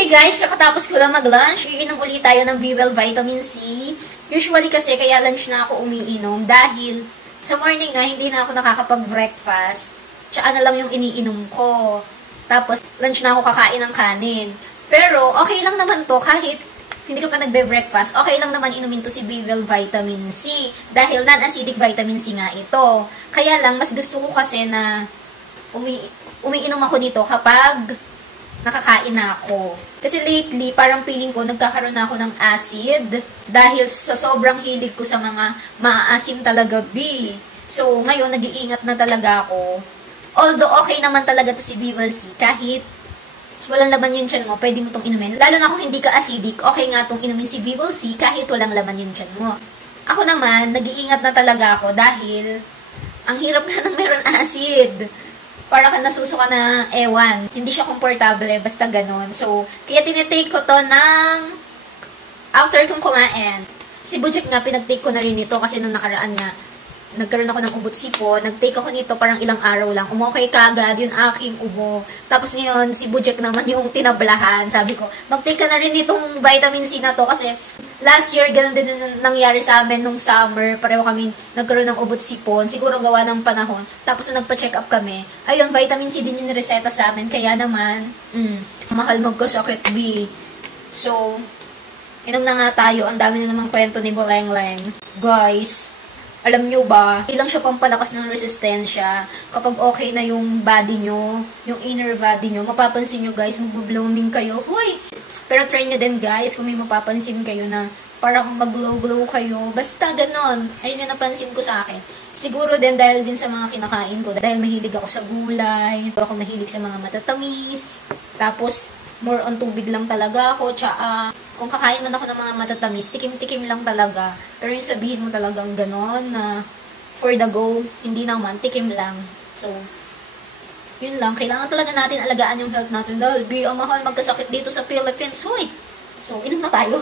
Hey guys, kakatapos ko lang mag-lunch. Iinom ulit tayo ng Bwell Vitamin C. Usually kasi kaya lunch na ako umiinom dahil sa morning nga hindi na ako nakakapag-breakfast. Tsaka na lang yung iniinom ko. Tapos lunch na ako kakain ng kanin. Pero okay lang naman to kahit hindi ka pa nagbe-breakfast. Okay lang naman inumin to si Bwell Vitamin C dahil non-acidic vitamin C nga ito. Kaya lang mas gusto ko kasi na umiinom ako dito kapag nakakain na ako. Kasi lately, parang feeling ko, nagkakaroon na ako ng acid dahil sa sobrang hilig ko sa mga maaasim talaga, B. So, ngayon, nag-iingat na talaga ako. Although, okay naman talaga to si Bwell C. Kahit walang laman yung tiyan mo, pwede mo itong inumin. Lalo na kung hindi ka acidic, okay nga itong inumin si Bwell C kahit walang laman yung tiyan mo. Ako naman, nag-iingat na talaga ako dahil ang hirap na ng meron acid. Para ka nasusuka na ewan. Hindi siya komportable, basta ganon. So, kaya tinitake ko to ng after kong kumain. Si Bujek nga, pinag-take ko na rin ito kasi nung nakaraan nga, nagkaroon ako ng ubot sipo. Nag-take ako nito parang ilang araw lang. Umokay kagad yung aking ubo. Tapos ngayon, si Bujek naman yung tinablahan. Sabi ko, mag-take ka na rin itong vitamin C na to kasi last year, ganun din nangyari sa amin nung summer. Pareho kami nagkaroon ng ubot sipon. Siguro gawa ng panahon. Tapos nung nagpa-check up kami, ayun, vitamin C din yung reseta sa amin. Kaya naman, mahal magkasakit, B. So, inom na nga tayo. Ang dami na namang kwento ni Boleng-Leng. Guys, alam nyo ba, hindi lang siya pampalakas ng resistensya. Kapag okay na yung body nyo, yung inner body nyo, mapapansin nyo guys, mag-blooming kayo. Uy! Pero try nyo din guys, kung may mapapansin kayo na parang mag-glow-glow kayo. Basta ganon. Ayun yung napansin ko sa akin. Siguro din dahil din sa mga kinakain ko. Dahil mahilig ako sa gulay, ako mahilig sa mga matatamis. Tapos, more on tubig lang talaga ako. Tsaka, kung kakain man ako ng mga matatamis, tikim-tikim lang talaga. Pero yung sabihin mo talagang ganon na for the go, hindi naman, tikim lang. So, yun lang. Kailangan talaga natin alagaan yung health natin. Dahil, ang mahal magkasakit dito sa Philippines. Hoy! So, inom na tayo.